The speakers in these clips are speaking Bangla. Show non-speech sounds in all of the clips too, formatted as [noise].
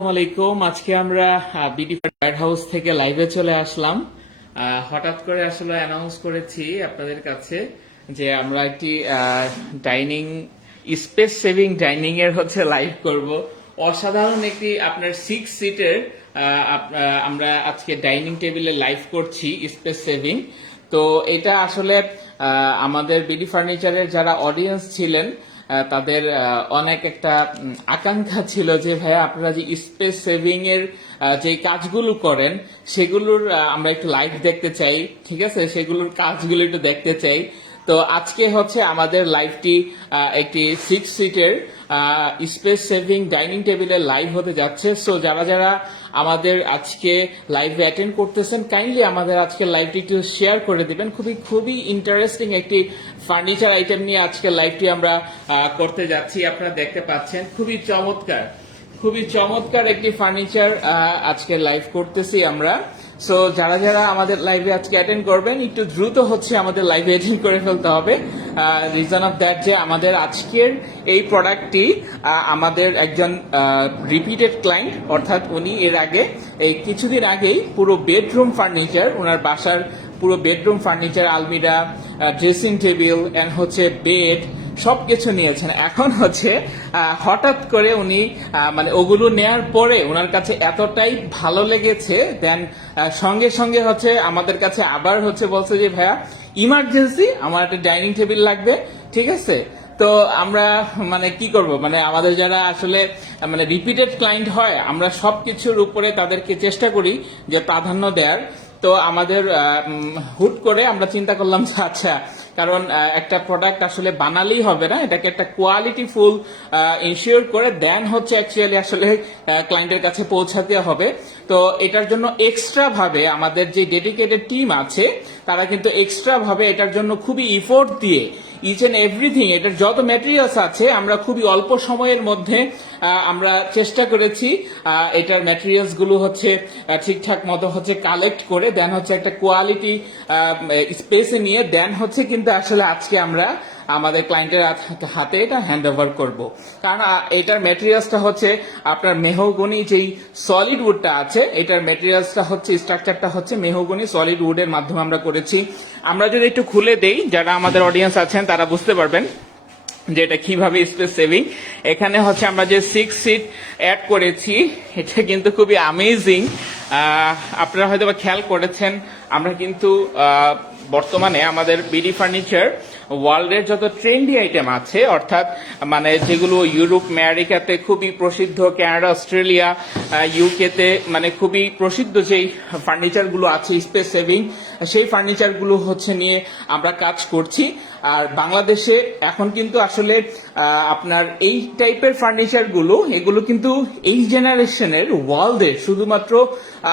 আলাইকুম। আজকে আমরা বিডি ফায়ার হাউস থেকে লাইভে চলে আসলাম। হঠাৎ করে আসলে অ্যানাউন্স করেছি আপনাদের কাছে যে আমরা একটি ডাইনিং স্পেস সেভিং ডাইনিং এর হচ্ছে লাইভ করব। অসাধারণ একটি আপনার সিক্স সিটের আমরা আজকে ডাইনিং টেবিলে লাইভ করছি স্পেস সেভিং তো এটা আসলে আমাদের বিডি ফার্নিচারের যারা অডিয়েন্স ছিলেন তাদের অনেক একটা আকাঙ্ক্ষা ছিল যে, ভাইয়া, আপনারা যে স্পেস সেভিং এর যে কাজগুলো করেন, সেগুলোর আমরা একটু লাইভ দেখতে চাই, ঠিক আছে? সেগুলোর কাজগুলো একটু দেখতে চাই। তো আজকে হচ্ছে আমাদের লাইভটি একটি সিক্স সিটের স্পেস সেভিং ডাইনিং টেবিলের লাইভ হতে যাচ্ছে। সো যারা যারা আমাদের আজকে লাইভে অ্যাটেন্ড করতেছেন কাইন্ডলি আমাদের আজকে লাইভটি একটু শেয়ার করে দিবেন। খুবই খুবই ইন্টারেস্টিং একটি ফার্নিচার আইটেম নিয়ে আজকে লাইভটি আমরা করতে যাচ্ছি, আপনারা দেখতে পাচ্ছেন। খুবই চমৎকার খুবই চমৎকার একটি ফার্নিচার আজকে লাইভ করতেছি আমরা। সো যারা যারা আমাদের লাইভে আজকে অ্যাটেন্ড করবেন, একটু দ্রুত হচ্ছে আমাদের লাইভে অ্যাটেন্ড করে ফেলতে হবে। রিজন অফ দ্যাট যে আমাদের আজকের এই প্রোডাক্টটি আমাদের একজন রিপিটেড ক্লায়েন্ট অর্থাৎ উনি এর আগে, এই কিছুদিন আগেই পুরো বেডরুম ফার্নিচার ওনার বাসার পুরো বেডরুম ফার্নিচার আলমিরা ড্রেসিং টেবিল অ্যান্ড হচ্ছে বেড সবকিছু নিয়েছেন। এখন হচ্ছে হঠাৎ করে উনি মানে ওগুলো নেয়ার পরে ওনার কাছে এতটাই ভালো লেগেছে দেন সঙ্গে সঙ্গে হচ্ছে আমাদের কাছে আবার হচ্ছে বলছে যে, ভাইয়া ইমার্জেন্সি আমার একটা ডাইনিং টেবিল লাগবে, ঠিক আছে? তো আমরা মানে কি করব? মানে আমাদের যারা আসলে মানে রিপিটেড ক্লায়েন্ট হয়, আমরা সব কিছুর উপরে তাদেরকে চেষ্টা করি যে প্রাধান্য দেওয়ার তো আমাদের হুট করে আমরা চিন্তা করলাম যে আচ্ছা কারণ একটা প্রোডাক্ট আসলে বানালেই হবে না, এটাকে একটা কোয়ালিটি ফুল ইনশিওর করে দেন হচ্ছে অ্যাকচুয়ালি আসলে ক্লায়েন্টের কাছে পৌঁছাতে হবে। তো এটার জন্য এক্সট্রা ভাবে আমাদের যে ডেডিকেটেড টিম আছে, তারা কিন্তু এক্সট্রা ভাবে এটার জন্য খুবই ইফোর্ট দিয়ে ইচ অ্যান্ড এভরিথিং এটার যত ম্যাটেরিয়ালস আছে, আমরা খুবই অল্প সময়ের মধ্যে আমরা চেষ্টা করেছি এটার ম্যাটেরিয়ালসগুলো হচ্ছে ঠিকঠাক মতো হচ্ছে কালেক্ট করে দেন হচ্ছে একটা কোয়ালিটি স্পেসে নিয়ে দেন হচ্ছে কিন্তু আসলে আজকে আমরা আমাদের ক্লায়েন্টের হাতে এটা হ্যান্ড ওভার করব। কারণ এটার ম্যাটেরিয়ালসটা হচ্ছে আপনার মেহগনি যেই সলিড উডটা আছে, এটার ম্যাটেরিয়ালসটা হচ্ছে স্ট্রাকচারটা হচ্ছে মেহগনি সলিড উডের মাধ্যমে আমরা করেছি। আমরা যদি একটু খুলে দেই, যারা আমাদের অডিয়েন্স আছেন, তারা বুঝতে পারবেন যে এটা কীভাবে স্পেস সেভিং এখানে হচ্ছে আমরা যে সিক্স সিট অ্যাড করেছি, এটা কিন্তু খুবই আমেজিং আপনারা হয়তো বা খেয়াল করেছেন, আমরা কিন্তু বর্তমানে আমাদের বিডি ফার্নিচার ওয়ার্ল্ডের যত ট্রেন্ডি আইটেম আছে, অর্থাৎ মানে যেগুলো ইউরোপ, আমেরিকাতে খুবই প্রসিদ্ধ ক্যানাডা অস্ট্রেলিয়া ইউকেতে মানে খুবই প্রসিদ্ধ যেই ফার্নিচারগুলো আছে স্পেস সেভিং সেই ফার্নিচারগুলো হচ্ছে নিয়ে আমরা কাজ করছি। আর বাংলাদেশে এখন কিন্তু আসলে আপনার এই টাইপের ফার্নিচারগুলো এগুলো কিন্তু এই জেনারেশনের ওয়ার্ল্ডে শুধুমাত্র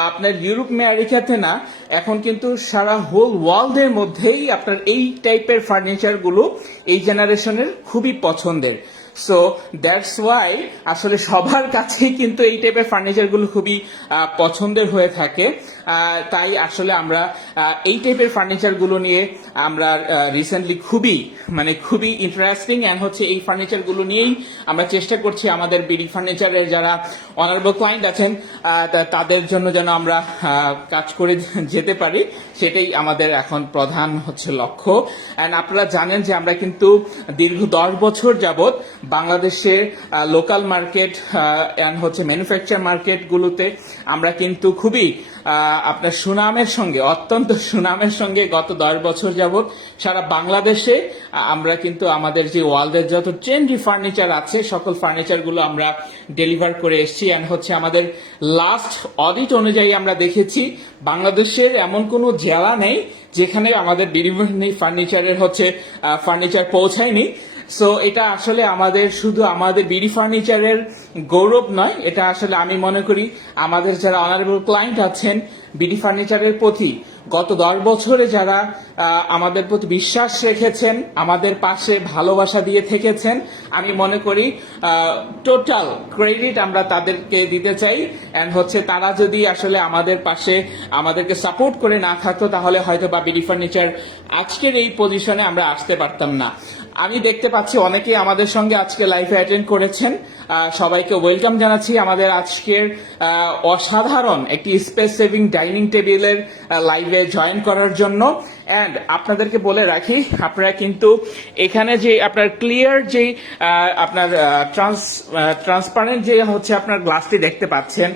আপনার ইউরোপ আমেরিকাতে না, এখন কিন্তু সারা হোল ওয়ার্ল্ডের মধ্যেই আপনার এই টাইপের ফার্নিচারগুলো এই জেনারেশনের খুবই পছন্দের। সো দ্যাটস ওয়াই আসলে সবার কাছেই কিন্তু এই টাইপের ফার্নিচারগুলো খুবই পছন্দের হয়ে থাকে। তাই আসলে আমরা এই টাইপের ফার্নিচারগুলো নিয়ে আমরা রিসেন্টলি খুবই মানে খুবই ইন্টারেস্টিং অ্যান্ড হচ্ছে এই ফার্নিচারগুলো নিয়েই আমরা চেষ্টা করছি আমাদের বিডি ফার্নিচারের যারা অনারেবল ক্লায়েন্ট আছেন তাদের জন্য যেন আমরা কাজ করে যেতে পারি, সেটাই আমাদের এখন প্রধান হচ্ছে লক্ষ্য। অ্যান্ড আপনারা জানেন যে আমরা কিন্তু দীর্ঘ দশ বছর যাবত বাংলাদেশের লোকাল মার্কেট অ্যান্ড হচ্ছে ম্যানুফ্যাকচার মার্কেটগুলোতে আমরা কিন্তু খুবই আপনার সুনামের সঙ্গে, অত্যন্ত সুনামের সঙ্গে গত দশ বছর যাবত সারা বাংলাদেশে আমরা কিন্তু আমাদের যে ওয়ার্ল্ডের যত ট্রেন্ডি ফার্নিচার আছে, সকল ফার্নিচারগুলো আমরা ডেলিভার করে এসেছি অ্যান্ড হচ্ছে আমাদের লাস্ট অডিট অনুযায়ী আমরা দেখেছি, বাংলাদেশের এমন কোনো জেলা নেই যেখানে আমাদের ডেলিভারি ফার্নিচারের হচ্ছে ফার্নিচার পৌঁছায়নি। সো এটা আসলে আমাদের শুধু আমাদের বিডি ফার্নিচারের গৌরব নয়, এটা আসলে আমি মনে করি আমাদের যারা অনারেবল ক্লায়েন্ট আছেন, বিডি ফার্নিচারের প্রতি গত দশ বছরে যারা আমাদের প্রতি বিশ্বাস রেখেছেন, আমাদের পাশে ভালোবাসা দিয়ে থেকেছেন, আমি মনে করি টোটাল ক্রেডিট আমরা তাদেরকে দিতে চাই। অ্যান্ড হচ্ছে তারা যদি আসলে আমাদের পাশে আমাদেরকে সাপোর্ট করে না থাকতো, তাহলে হয়তো বা বিডি ফার্নিচার আজকের এই পজিশনে আমরা আসতে পারতাম না। আমি দেখতে পাচ্ছি অনেকেই আমাদের সঙ্গে আজকে লাইফে অ্যাটেন্ড করেছেন। সবাইকে ওয়েলকাম জানাচ্ছি আমাদের আজকের অসাধারণ একটি স্পেস সেভিং ডাইনিং টেবিলের লাইভে জয়েন করার জন্য। অ্যান্ড আপনাদেরকে বলে রাখি, আপনারা কিন্তু এখানে যে আপনার ক্লিয়ার যে আপনার ট্রান্স ট্রান্সপারেন্ট যে হচ্ছে আপনার গ্লাসটি দেখতে পাচ্ছেন,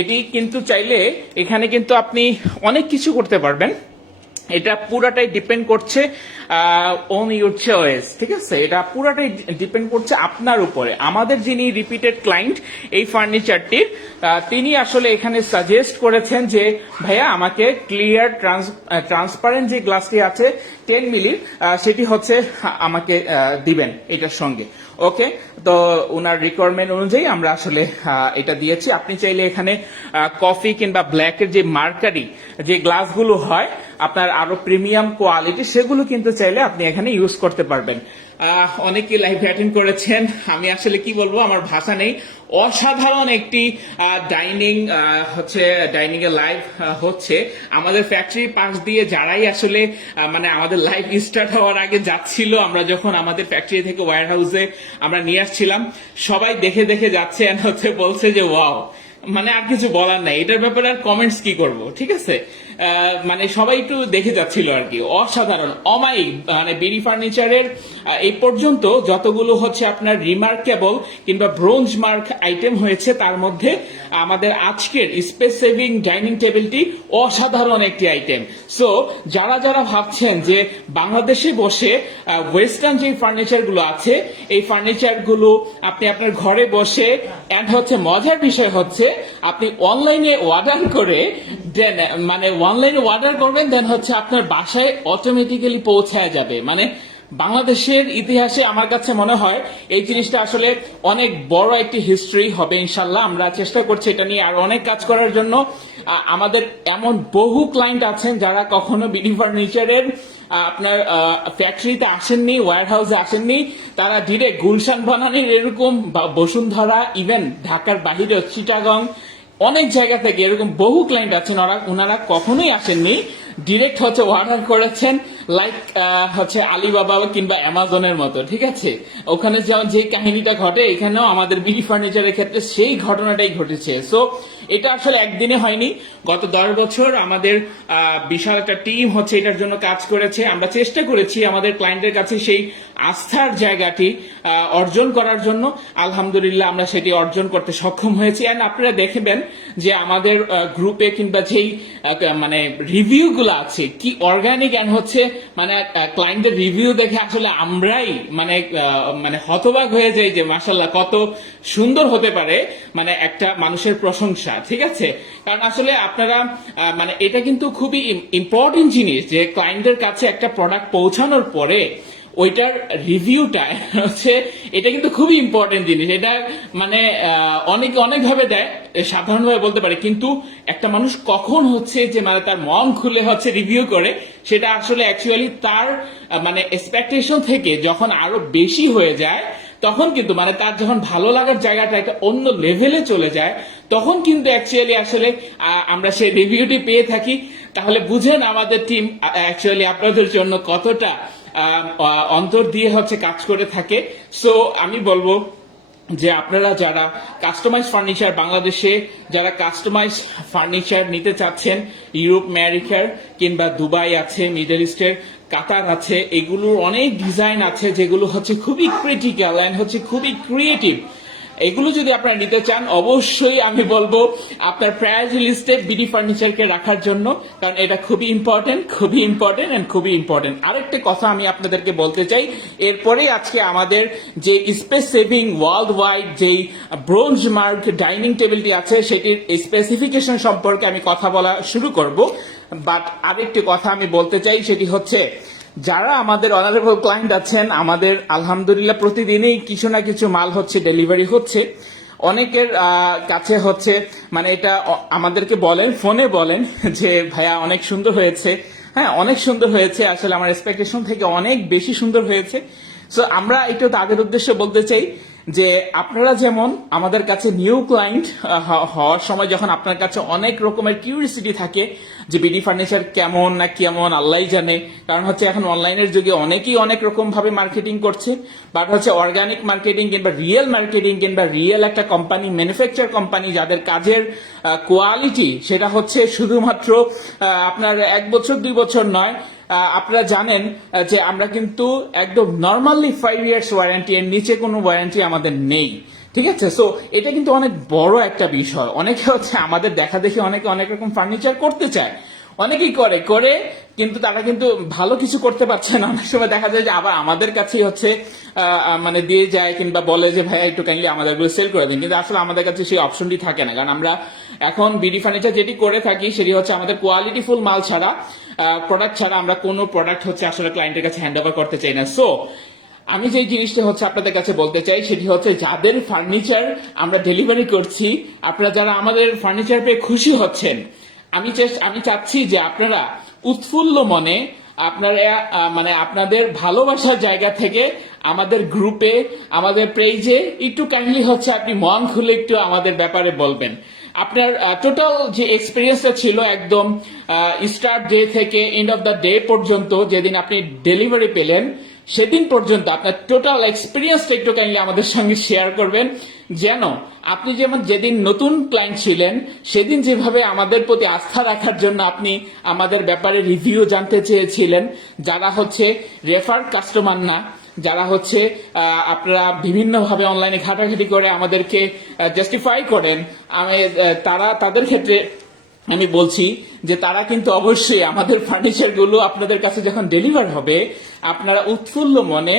এটি কিন্তু চাইলে এখানে কিন্তু আপনি অনেক কিছু করতে পারবেন। এটা পুরাটাই ডিপেন্ড করছে অন ইউর চয়েস ঠিক আছে? এটা পুরাটাই ডিপেন্ড করছে আপনার উপরে। আমাদের যিনি রিপিটেড ক্লায়েন্ট এই ফার্নিচারটির তিনি আসলে এখানে সাজেস্ট করেছেন যে, ভাইয়া, আমাকে ক্লিয়ার ট্রান্সপারেন্ট যে গ্লাসটি আছে টেন মিলির সেটি হচ্ছে আমাকে দিবেন এটার সঙ্গে। ওকে তো ওনার রিকোয়ারমেন্ট অনুযায়ী আমরা আসলে এটা দিয়েছি। আপনি চাইলে এখানে কফি কিংবা ব্ল্যাকের যে মার্কারি যে গ্লাসগুলো হয়, আপনার আরও প্রিমিয়াম কোয়ালিটি সেগুলো কিন্তু চাইলে আপনি এখানে ইউজ করতে পারবেন। অনেকে লাইভ অ্যাটেন্ড করেছেন। আমি আসলে কি বলব, আমার ভাষা নেই। অসাধারণ একটি ডাইনিং হচ্ছে ডাইনিং এর লাইভ হচ্ছে। আমাদের ফ্যাক্টরি পাশ দিয়ে যারাই আসলে মানে আমাদের লাইভ স্টার্ট হওয়ার আগে যাচ্ছিল, আমরা যখন আমাদের ফ্যাক্টরি থেকে ওয়্যার হাউসে আমরা নিয়ে আসছিলাম, সবাই দেখে দেখে যাচ্ছে হচ্ছে বলছে যে ওয়াও মানে আর কিছু বলার নাই। এটার ব্যাপারে আর কমেন্টস কি করব? ঠিক আছে? মানে সবাই একটু দেখে যাচ্ছিল আর কি। অসাধারণ। অমায়িক মানে বিডি ফার্নিচারের এই পর্যন্ত যতগুলো হচ্ছে আপনার রিমার্কেবল কিংবা ব্রোঞ্জ মার্ক আইটেম হয়েছে, তার মধ্যে আমাদের আজকের স্পেস সেভিং ডাইনিং টেবিলটি অসাধারণ একটি আইটেম সো যারা যারা ভাবছেন যে বাংলাদেশে বসে ওয়েস্টার্ন যে ফার্নিচারগুলো আছে, এই ফার্নিচারগুলো আপনি আপনার ঘরে বসে অ্যান্ড হচ্ছে মজার বিষয় হচ্ছে, আপনি অনলাইনে অর্ডার করে মানে অনলাইনে অর্ডার করবেন দেন হচ্ছে আপনার বাসায় অটোমেটিক্যালি পৌঁছায় যাবে। মানে বাংলাদেশের ইতিহাসে আমার কাছে মনে হয় এই জিনিসটা আসলে অনেক বড় একটি হিস্ট্রি হবে ইনশাল্লাহ। আমরা চেষ্টা করছি এটা নিয়ে আর অনেক কাজ করার জন্য। আমাদের এমন বহু ক্লায়েন্ট আছেন যারা কখনো বিডি ফার্নিচারের আপনার ফ্যাক্টরিতে আসেননি ওয়্যার হাউসে আসেননি। তারা ডিরেক্ট গুলশান বানানির এরকম বসুন্ধরা ইভেন ঢাকার বাহিরে চিটাগং অনেক জায়গা থেকে এরকম বহু ক্লায়েন্ট আছেন ওনারা কখনোই আসেননি। ডিরেক্ট হচ্ছে অর্ডার করেছেন লাইক হচ্ছে আলিবাবা কিংবা অ্যামাজনের মতো, ঠিক আছে? ওখানে যেমন যে কাহিনীটা ঘটে, এখানেও আমাদের বিডি ফার্নিচারের ক্ষেত্রে সেই ঘটনাটাই ঘটেছে। সো এটা আসলে একদিনে হয়নি। গত দশ বছর আমাদের বিশাল একটা টিম হচ্ছে এটার জন্য কাজ করেছে। আমরা চেষ্টা করেছি আমাদের ক্লায়েন্টের কাছে সেই আস্থার জায়গাটি অর্জন করার জন্য। আলহামদুলিল্লাহ আমরা সেটি অর্জন করতে সক্ষম হয়েছি। অ্যান্ড আপনারা দেখবেন যে আমাদের গ্রুপে কিংবা যেই মানে রিভিউ গুলো আছে। কি অর্গানিক অ্যান্ড হচ্ছে মানে ক্লায়েন্টের রিভিউ দেখে আসলে আমরাই মানে মানে হতবাক হয়ে যাই যে মাসাল্লাহ কত সুন্দর হতে পারে মানে একটা মানুষের প্রশংসা, ঠিক আছে? কারণ আসলে আপনারা মানে এটা কিন্তু খুবই ইম্পর্টেন্ট জিনিস যে ক্লায়েন্টের কাছে একটা প্রোডাক্ট পৌঁছানোর পরে ওইটার রিভিউটা [laughs] হচ্ছে, এটা কিন্তু খুবই ইম্পর্টেন্ট জিনিস। এটা মানে অনেকে অনেকভাবে দেয় সাধারণভাবে বলতে পারে। কিন্তু একটা মানুষ কখন হচ্ছে যে মানে তার মন খুলে হচ্ছে রিভিউ করে, সেটা আসলে অ্যাকচুয়ালি তার মানে এক্সপেকটেশন থেকে যখন আরও বেশি হয়ে যায়, তখন কিন্তু মানে তার যখন ভালো লাগার জায়গাটা একটা অন্য লেভেলে চলে যায়, তখন কিন্তু অ্যাকচুয়ালি আসলে আমরা সেই রিভিউটি পেয়ে থাকি। তাহলে বুঝেন আমাদের টিম অ্যাকচুয়ালি আপনাদের জন্য কতটা অন্তর দিয়ে হচ্ছে কাজ করে থাকে। সো আমি বলব যে আপনারা যারা কাস্টমাইজ ফার্নিচার বাংলাদেশে, যারা কাস্টমাইজ ফার্নিচার নিতে চাচ্ছেন ইউরোপ আমেরিকার কিংবা দুবাই আছে মিডল ইস্টের কাতার আছে, এগুলোর অনেক ডিজাইন আছে যেগুলো হচ্ছে খুবই ক্রিটিক্যাল অ্যান্ড হচ্ছে খুবই ক্রিয়েটিভ এগুলো যদি আপনারা নিতে চান, অবশ্যই আমি বলব আপনার প্রায়োরিটি লিস্টে বিডি ফার্নিচারকে রাখার জন্য, কারণ এটা খুবই ইম্পর্টেন্ট খুবই ইম্পর্টেন্ট এন্ড খুবই ইম্পর্টেন্ট আরেকটা কথা আমি আপনাদেরকে বলতে চাই এরপরেই আজকে আমাদের যে স্পেস সেভিং ওয়ার্ল্ড ওয়াইড যেই ব্রোঞ্জ মার্ক ডাইনিং টেবিলটি আছে, সেটির স্পেসিফিকেশন সম্পর্কে আমি কথা বলা শুরু করব। বাট আরেকটি কথা আমি বলতে চাই, সেটি হচ্ছে যারা আমাদের অনারেবল ক্লায়েন্ট আছেন, আমাদের আলহামদুলিল্লাহ প্রতিদিনই কিছু না কিছু মাল হচ্ছে ডেলিভারি হচ্ছে। অনেকের কাছে হচ্ছে মানে এটা আমাদেরকে বলেন, ফোনে বলেন [laughs] যে, ভাইয়া, অনেক সুন্দর হয়েছে। হ্যাঁ অনেক সুন্দর হয়েছে। আসলে আমার এক্সপেকটেশন থেকে অনেক বেশি সুন্দর হয়েছে। সো আমরা একটু তাদের উদ্দেশ্যে বলতে চাই যে আপনারা যেমন আমাদের কাছে নিউ ক্লায়েন্ট হওয়ার সময় যখন আপনার কাছে অনেক রকমের কিউরিসিটি থাকে যে বিডি ফার্নিচার কেমন না কেমন, আল্লাহ জানে। কারণ হচ্ছে এখন অনলাইনের যুগে অনেকেই অনেক রকম ভাবে মার্কেটিং করছে। বাট হচ্ছে অর্গানিক মার্কেটিং কিংবা রিয়েল মার্কেটিং কিংবা রিয়েল একটা কোম্পানি ম্যানুফ্যাকচার কোম্পানি যাদের কাজের কোয়ালিটি সেটা হচ্ছে শুধুমাত্র আপনার এক বছর, দুই বছর নয় আপনারা জানেন যে আমরা কিন্তু একদম নর্মালি ফাইভ ইয়ার্স ওয়ারেন্টি এর নিচে কোনো ওয়ারেন্টি আমাদের নেই। ঠিক আছে? সো এটা কিন্তু অনেক বড় একটা বিষয়। অনেকে হচ্ছে আমাদের দেখা দেখি অনেকে অনেক রকম ফার্নিচার করতে চায়। অনেকেই করে করে, কিন্তু তারা কিন্তু ভালো কিছু করতে পারছে না। অনেক সময় দেখা যায় যে আবার আমাদের কাছেই হচ্ছে মানে দিয়ে যায় কিংবা বলে যে, ভাইয়া, একটু কাইন্ডলি আমাদেরগুলো সেল করে দিন। কিন্তু আসলে আমাদের কাছে সেই অপশনটি থাকে না। কারণ আমরা এখন বিডি ফার্নিচার যেটি করে থাকি, সেটি হচ্ছে আমাদের কোয়ালিটি ফুল মাল ছাড়া। প্রোডাক্ট ছাড়া আমরা কোনো প্রোডাক্ট হচ্ছে আসলে ক্লায়েন্টের কাছে হ্যান্ড ওভার করতে চাই না। সো আমি যে জিনিসটা হচ্ছে আপনাদের কাছে বলতে চাই, সেটি হচ্ছে যাদের ফার্নিচার আমরা ডেলিভারি করছি, আপনারা যারা আমাদের ফার্নিচার পেয়ে খুশি হচ্ছেন, আমি আমি চাচ্ছি যে আপনারা উৎফুল্ল মনে আপনারা মানে আপনাদের ভালোবাসার জায়গা থেকে আমাদের গ্রুপে আমাদের পেজে একটু কাইন্ডলি হচ্ছে আপনি মন খুলে একটু আমাদের ব্যাপারে বলবেন। আপনার টোটাল যে এক্সপিরিয়েন্সটা ছিল একদম স্টার্ট ডে থেকে এন্ড অফ দ্য ডে পর্যন্ত, যেদিন আপনি ডেলিভারি পেলেন, সেদিন পর্যন্ত আপনার টোটাল এক্সপিরিয়েন্সটা একটু কাইন্ডলি আমাদের সঙ্গে শেয়ার করবেন। যেন আপনি যেমন যেদিন নতুন ক্লায়েন্ট ছিলেন, সেদিন যেভাবে আমাদের প্রতি আস্থা রাখার জন্য আপনি আমাদের ব্যাপারে রিভিউ জানতে চেয়েছিলেন, যারা হচ্ছে রেফার কাস্টমার না যারা হচ্ছে আপনারা বিভিন্নভাবে অনলাইনে ঘাটাঘাটি করে আমাদেরকে জাস্টিফাই করেন, আমি তারা, তাদের ক্ষেত্রে আমি বলছি যে তারা কিন্তু অবশ্যই আমাদের ফার্নিচারগুলো আপনাদের কাছে যখন ডেলিভার হবে, আপনারা উৎফুল্ল মনে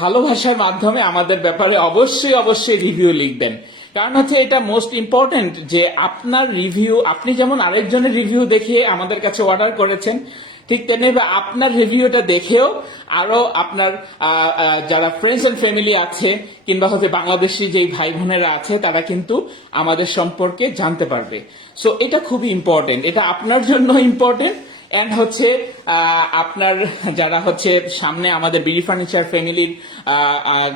ভালোবাসার মাধ্যমে আমাদের ব্যাপারে অবশ্যই অবশ্যই রিভিউ লিখবেন। কারণ হচ্ছে এটা মোস্ট ইম্পর্টেন্ট যে আপনার রিভিউ আপনি যেমন আরেকজনের রিভিউ দেখে আমাদের কাছে অর্ডার করেছেন ঠিক তেমনি আপনার রিভিউটা দেখেও আরও আপনার যারা ফ্রেন্ডস এন্ড ফ্যামিলি আছে কিংবা হচ্ছে বাংলাদেশি যেই ভাই বোনেরা আছে, তারা কিন্তু আমাদের সম্পর্কে জানতে পারবে। সো এটা খুবই ইম্পর্টেন্ট এটা আপনার জন্য ইম্পর্টেন্ট এন্ড হচ্ছে আপনার যারা হচ্ছে সামনে আমাদের বিডি ফার্নিচার ফ্যামিলির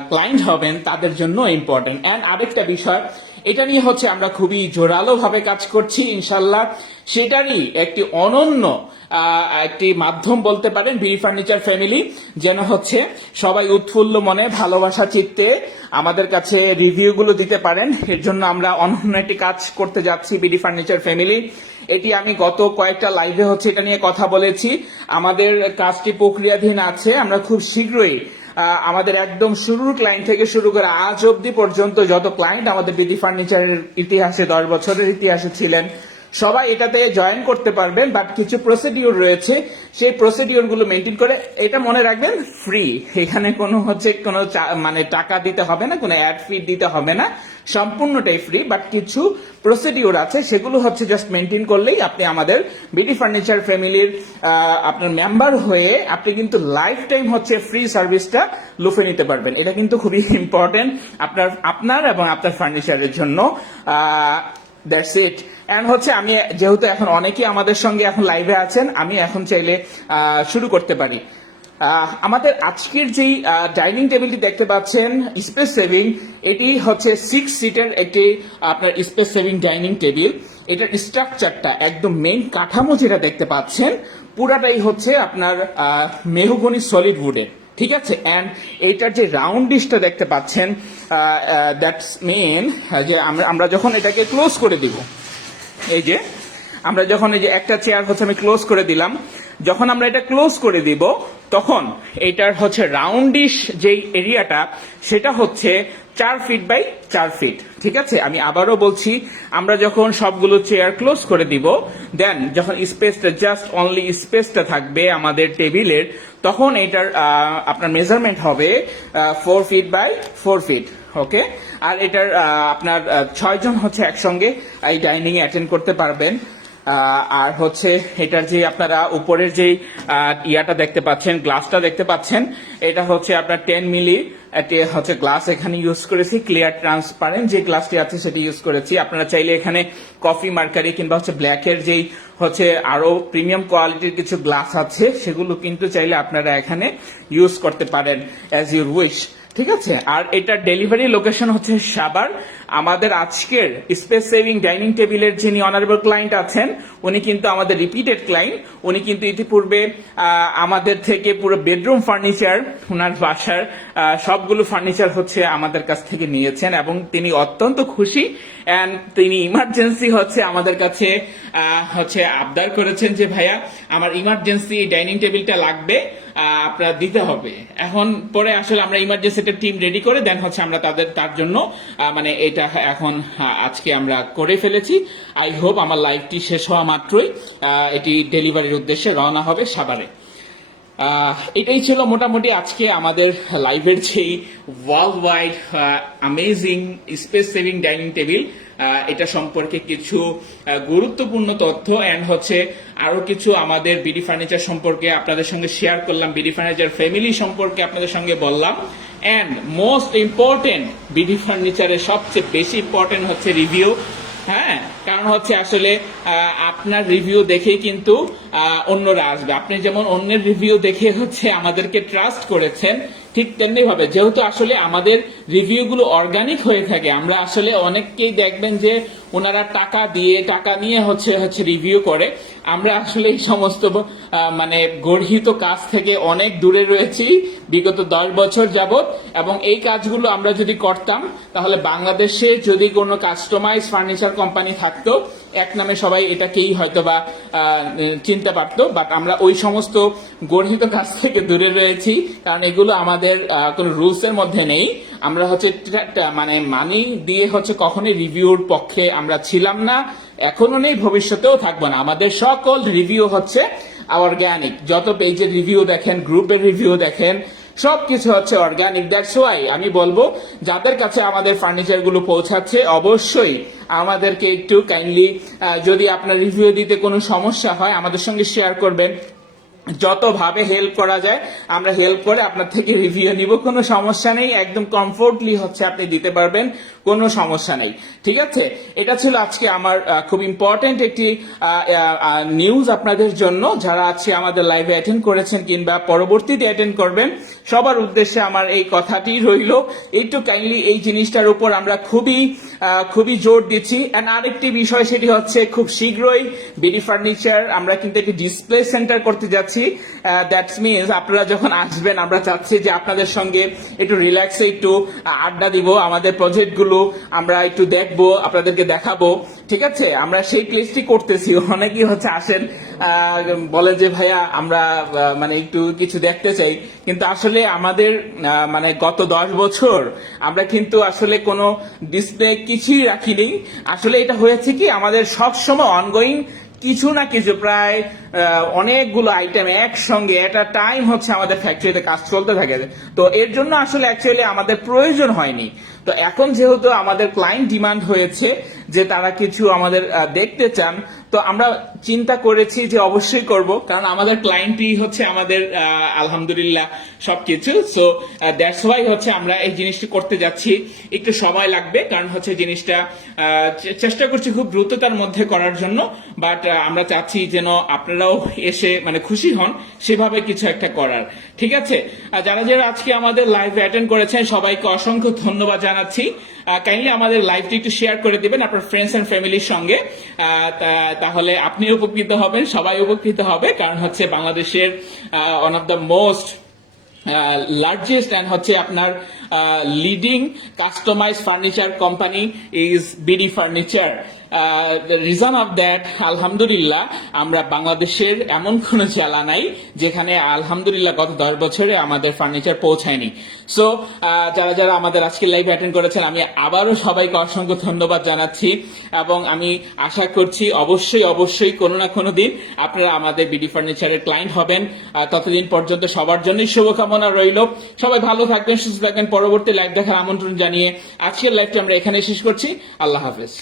ক্লায়েন্ট হবেন, তাদের জন্য ইম্পর্টেন্ট এন্ড আরেকটা বিষয় এটা নিয়ে হচ্ছে আমরা খুবই জোরালো ভাবে কাজ করছি ইনশাল্লাহ সেটারই একটি অনন্য একটি মাধ্যম বলতে পারেন বিডি ফার্নিচার ফ্যামিলি, যেন হচ্ছে সবাই উৎফুল্ল মনে, ভালোবাসা চিত্তে আমাদের কাছে রিভিউগুলো দিতে পারেন। এর জন্য আমরা অনন্য একটি কাজ করতে যাচ্ছি বিডি ফার্নিচার ফ্যামিলি। এটি আমি গত কয়েকটা লাইভে হচ্ছে এটা নিয়ে কথা বলেছি। আমাদের কাজটি প্রক্রিয়াধীন আছে, আমরা খুব শীঘ্রই আমাদের একদম শুরুর ক্লায়েন্ট থেকে শুরু করে আজ অবধি পর্যন্ত যত ক্লায়েন্ট আমাদের বিডি ফার্নিচারের ইতিহাসে দশ বছরের ইতিহাসে ছিলেন, সবাই এটাতে জয়েন করতে পারবেন বাট কিছু প্রসিডিওর রয়েছে। সেই প্রসিডিওরগুলো মেনটেন করে, এটা মনে রাখবেন ফ্রি এখানে কোনো হচ্ছে কোনো মানে টাকা দিতে হবে না, কোনো অ্যাড ফি দিতে হবে না। সম্পূর্ণটাই ফ্রি বাট কিছু প্রসিডিওর আছে, সেগুলো হচ্ছে জাস্ট মেনটেন করলেই আপনি আমাদের বিডি ফার্নিচার ফ্যামিলির আপনার মেম্বার হয়ে আপনি কিন্তু লাইফ টাইম হচ্ছে ফ্রি সার্ভিসটা লুফে নিতে পারবেন। এটা কিন্তু খুবই ইম্পর্টেন্ট আপনার আপনার এবং আপনার ফার্নিচারের জন্য। দ্যাটস ইট এন্ড হচ্ছে আমি যেহেতু এখন অনেকেই আমাদের সঙ্গে এখন লাইভে আছেন, আমি এখন চাইলে শুরু করতে পারি। আমাদের আজকের যেই ডাইনিং টেবিলটি দেখতে পাচ্ছেন, স্পেস সেভিং, এটি হচ্ছে সিক্স সিটের একটি, আপনার স্পেস সেভিং ডাইনিং টেবিল। এটার স্ট্রাকচারটা একদম মেইন কাঠামো যেটা দেখতে পাচ্ছেন, পুরাটাই হচ্ছে আপনার মেহগনি সলিড উডের ঠিক আছে? অ্যান্ড এইটার যে রাউন্ড ডিশটা দেখতে পাচ্ছেন দ্যাটস মেন যে আমরা যখন এটাকে ক্লোজ করে দিব, এই যে, আমরা যখন এই যে একটা চেয়ার হচ্ছে আমি ক্লোজ করে দিলাম, যখন আমরা এটা ক্লোজ করে দিব তখন এটার হচ্ছে রাউন্ডিশ যেই এরিয়াটা সেটা হচ্ছে চার ফিট বাই চার ফিট ঠিক আছে? আমি আবারও বলছি, আমরা যখন সবগুলো চেয়ার ক্লোজ করে দিব দেন যখন স্পেসটা জাস্ট অনলি স্পেসটা থাকবে আমাদের টেবিলের তখন এটার আপনার মেজারমেন্ট হবে four feet by four feet okay আর এটার আপনার ছয় জন হচ্ছে একসঙ্গে এই ডাইনিং এ অ্যাটেন্ড করতে পারবেন। আর হচ্ছে এটার যে আপনারা উপরের যে ইয়াটা দেখতে পাচ্ছেন, গ্লাসটা দেখতে পাচ্ছেন, এটা হচ্ছে আপনার টেন মিলি হচ্ছে গ্লাস এখানে ইউজ করেছি ক্লিয়ার ট্রান্সপারেন্ট যে গ্লাসটি আছে সেটি ইউজ করেছি। আপনারা চাইলে এখানে কফি মার্কারি কিংবা হচ্ছে ব্ল্যাকের যেই হচ্ছে আরও প্রিমিয়াম কোয়ালিটির কিছু গ্লাস আছে, সেগুলো কিন্তু চাইলে আপনারা এখানে ইউজ করতে পারেন অ্যাজ ইউর উইশ ঠিক আছে? আর এটার ডেলিভারি লোকেশন হচ্ছে সাবার আমাদের আজকের স্পেস সেভিং ডাইনিং টেবিলের যিনি অনারেবল ক্লায়েন্ট আছেন, উনি কিন্তু আমাদের রিপিটেড ক্লায়েন্ট উনি কিন্তু ইতিপূর্বে আমাদের থেকে পুরো বেডরুম ফার্নিচার ওনার বাসার সবগুলো ফার্নিচার হচ্ছে আমাদের কাছ থেকে নিয়েছেন এবং তিনি অত্যন্ত খুশি। অ্যান্ড তিনি ইমার্জেন্সি হচ্ছে আমাদের কাছে হচ্ছে আবদার করেছেন যে, ভাইয়া, আমার ইমার্জেন্সি ডাইনিং টেবিলটা লাগবে আপনার দিতে হবে। এখন পরে আসলে আমরা ইমার্জেন্সি একটা টিম রেডি করে দেন হচ্ছে আমরা তাদের তার জন্য মানে এটা এখন আজকে আমরা করে ফেলেছি। আই হোপ আমার লাইভটি শেষ হওয়া মাত্রই এটি ডেলিভারির উদ্দেশ্যে রওনা হবে আহ, এটাই ছিল মোটামুটি আজকে আমাদের লাইভের যেই world wide amazing space saving dining table এটা সম্পর্কে কিছু গুরুত্বপূর্ণ তথ্য অ্যান্ড হচ্ছে আরও কিছু আমাদের বিডি ফার্নিচার সম্পর্কে আপনাদের সঙ্গে শেয়ার করলাম। বিডি ফার্নিচার ফ্যামিলি সম্পর্কে আপনাদের সঙ্গে বললাম। এন্ড মোস্ট ইম্পর্টেন্ট বিডি ফার্নিচারের সবচেয়ে বেশি ইম্পর্টেন্ট হচ্ছে রিভিউ হ্যাঁ কারণ হচ্ছে আসলে আপনার রিভিউ দেখেই কিন্তু অন্যরা আসবে। আপনি যেমন অন্যের রিভিউ দেখে হচ্ছে আমাদেরকে ট্রাস্ট করেছেন ঠিক তেমনি ভাবে যেহেতু আসলে আমাদের রিভিউগুলো অর্গানিক হয়ে থাকে, আমরা আসলে অনেককেই দেখবেন যে ওনারা টাকা দিয়ে, টাকা নিয়ে হচ্ছে হচ্ছে রিভিউ করে। আমরা আসলে এই সমস্ত মানে গর্হিত কাজ থেকে অনেক দূরে রয়েছি, বিগত দশ বছর যাবত এবং এই কাজগুলো আমরা যদি করতাম, তাহলে বাংলাদেশে যদি কোনো কাস্টমাইজ ফার্নিচার কোম্পানি থাকতো, এক নামে সবাই এটাকেই হয়তো বা চিনতে পারতো বাট আমরা ওই সমস্ত গর্হিত কাজ থেকে দূরে রয়েছি, কারণ এগুলো আমাদের আহ, কোনো রুলস এর মধ্যে নেই। আমরা হচ্ছে মানে মানি দিয়ে হচ্ছে কখনোই রিভিউর পক্ষে আমরা ছিলাম না। এখনও নেই ভবিষ্যতেও থাকব না। আমাদের সকল রিভিউ হচ্ছে অর্গ্যানিক যত পেজের রিভিউ দেখেন গ্রুপের রিভিউ দেখেন সবকিছু হচ্ছে অর্গ্যানিক দ্যাটস ওয়াই আমি বলব যাদের কাছে আমাদের ফার্নিচারগুলো পৌঁছাচ্ছে অবশ্যই আমাদেরকে একটু কাইন্ডলি যদি আপনার রিভিউ দিতে কোনো সমস্যা হয় আমাদের সঙ্গে শেয়ার করবেন। যতভাবে হেল্প করা যায়, আমরা হেল্প করে আপনার থেকে রিভিউ নিব। কোনো সমস্যা নেই, একদম কমফোর্টলি হচ্ছে আপনি দিতে পারবেন, কোনো সমস্যা নেই। ঠিক আছে? এটা ছিল আজকে আমার খুব ইম্পর্টেন্ট একটি নিউজ আপনাদের জন্য। যারা আজকে আমাদের লাইভে অ্যাটেন্ড করেছেন কিংবা পরবর্তীতে অ্যাটেন্ড করবেন, সবার উদ্দেশ্যে আমার এই কথাটি রইল। একটু কাইন্ডলি এই জিনিসটার উপর আমরা খুবই খুবই জোর দিচ্ছি। অ্যান্ড আরেকটি বিষয় সেটি হচ্ছে খুব শীঘ্রই বিডি ফার্নিচার আমরা কিন্তু একটি ডিসপ্লে সেন্টার করতে যাচ্ছি। দ্যাটস মিনস আপনারা যখন আসবেন, আমরা চাচ্ছি যে আপনাদের সঙ্গে একটু রিল্যাক্সে একটু আড্ডা দিব, আমাদের প্রজেক্টগুলো আমরা একটু দেখব, আপনাদেরকে দেখাবো। ঠিক আছে? আমরা সেই প্লেসটি করতেছি। [laughs] অনেকেই হচ্ছে আসেন বলে যে, ভাইয়া, আমরা মানে একটু কিছু দেখতে চাই। কিন্তু আসলে আমাদের মানে গত দশ বছর আমরা কিন্তু আসলে কোনো ডিসপ্লে কিছুই রাখিনি। আসলে এটা হয়েছে কি, আমাদের সব সময় অনগোয়িং কিছু না কিছু প্রায় অনেকগুলো আইটেম একসঙ্গে একটা টাইম হচ্ছে আমাদের ফ্যাক্টরিতে কাজ চলতে থাকে। তো এর জন্য আসলে অ্যাকচুয়ালি আমাদের প্রয়োজন হয়নি। তো এখন যেহেতু আমাদের ক্লায়েন্ট ডিমান্ড হয়েছে যে তারা কিছু আমাদের দেখতে চান, তো আমরা চিন্তা করেছি যে অবশ্যই করব, কারণ আমাদের ক্লায়েন্টই হচ্ছে আমাদের আলহামদুলিল্লাহ সবকিছু। সো দ্যাটস ওয়াই হচ্ছে আমরা এই জিনিসটি করতে যাচ্ছি। একটু সময় লাগবে, কারণ হচ্ছে জিনিসটা চেষ্টা করছি খুব দ্রুততার মধ্যে করার জন্য বাট আমরা চাচ্ছি যেন আপনারাও এসে মানে খুশি হন সেভাবে কিছু একটা করার। ঠিক আছে? যারা যারা আজকে আমাদের লাইভ অ্যাটেন্ড করেছেন, সবাইকে অসংখ্য ধন্যবাদ জানাচ্ছি। কাইন্ডলি আমাদের লাইভটি একটু শেয়ার করে দিবেন আপনার ফ্রেন্ডস অ্যান্ড ফ্যামিলির সঙ্গে। তাহলে আপনি উপকৃত হবেন, সবাই উপকৃত হবে, কারণ হচ্ছে বাংলাদেশের one of the most largest and হচ্ছে আপনার leading customize furniture company is BD furniture reason of that আলহামদুলিল্লাহ, আমরা বাংলাদেশের এমন কোন জেলা নাই যেখানে আলহামদুলিল্লাহ গত দশ বছরে আমাদের ফার্নিচার পৌঁছায়নি। সো যারা যারা আমাদের আজকে লাইভ অ্যাটেন্ড করেছেন, আমি আবারও সবাইকে অসংখ্য ধন্যবাদ জানাচ্ছি এবং আমি আশা করছি অবশ্যই অবশ্যই কোনো না কোনো দিন আপনারা আমাদের বিডি ফার্নিচারের ক্লায়েন্ট হবেন। ততদিন পর্যন্ত সবার জন্যই শুভকামনা রইল। সবাই ভালো থাকবেন, সুস্থ থাকবেন। পরবর্তী লাইভ দেখার আমন্ত্রণ জানিয়ে আজকের লাইভটি আমরা এখানে শেষ করছি। আল্লাহ হাফেজ।